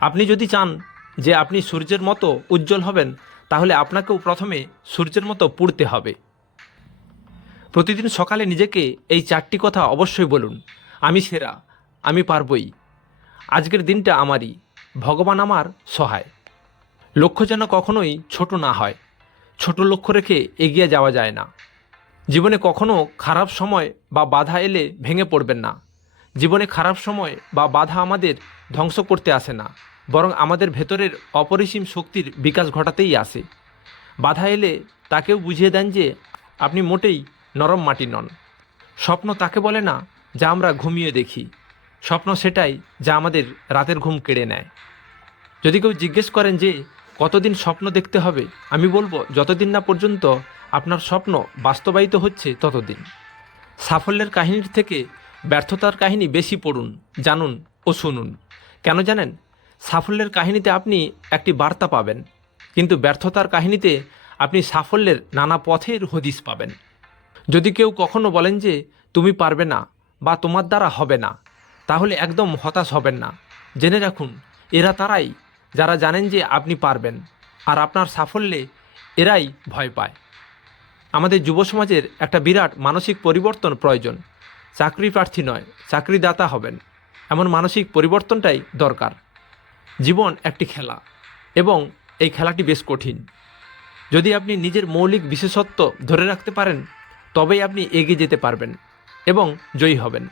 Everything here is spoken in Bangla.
আপনি যদি চান যে আপনি সূর্যের মতো উজ্জ্বল হবেন, তাহলে আপনাকেও প্রথমে সূর্যের মতো পুড়তে হবে। প্রতিদিন সকালে নিজেকে এই 4টি কথা অবশ্যই বলুন। আমি সেরা, আমি পারবই, আজকের দিনটা আমারই, ভগবান আমার সহায়। লক্ষ্য যেন কখনোই ছোট না হয়। ছোট লক্ষ্য রেখে এগিয়ে যাওয়া যায় না। জীবনে কখনো খারাপ সময় বা বাধা এলে ভেঙে পড়বেন না। জীবনে খারাপ সময় বা বাধা আমাদের ধ্বংস করতে আসে না, বরং আমাদের ভেতরের অপরিসীম শক্তির বিকাশ ঘটাতেই আসে। বাধা এলে তাকেও বুঝিয়ে দেন যে আপনি মোটেই নরম মাটি নন। স্বপ্ন তাকে বলে না যা আমরা ঘুমিয়ে দেখি, স্বপ্ন সেটাই যা আমাদের রাতের ঘুম কেড়ে নেয়। যদি কেউ জিজ্ঞেস করেন যে কতদিন স্বপ্ন দেখতে হবে, আমি বলবো যতদিন না পর্যন্ত আপনার স্বপ্ন বাস্তবায়িত হচ্ছে ততদিন। সাফল্যের কাহিনীর থেকে ব্যর্থতার কাহিনী বেশি পড়ুন, জানুন ও শুনুন। কেন জানেন? সাফল্যের কাহিনীতে আপনি একটি বার্তা পাবেন, কিন্তু ব্যর্থতার কাহিনীতে আপনি সাফল্যের নানা পথের হদিশ পাবেন। যদি কেউ কখনো বলেন যে তুমি পারবে না বা তোমার দ্বারা হবে না, তাহলে একদম হতাশ হবেন না। জেনে রাখুন, এরা তারাই যারা জানেন যে আপনি পারবেন, আর আপনার সাফল্যে এরাই ভয় পায়। আমাদের যুব সমাজের একটা বিরাট মানসিক পরিবর্তন প্রয়োজন। চাকরি প্রার্থী নয়, চাকরিদাতা হবেন, এমন মানসিক পরিবর্তনটাই দরকার। জীবন একটি খেলা, এবং এই খেলাটি বেশ কঠিন। যদি আপনি নিজের মৌলিক বিশেষত্ব ধরে রাখতে পারেন, তবেই আপনি এগিয়ে যেতে পারবেন এবং জয়ী হবেন।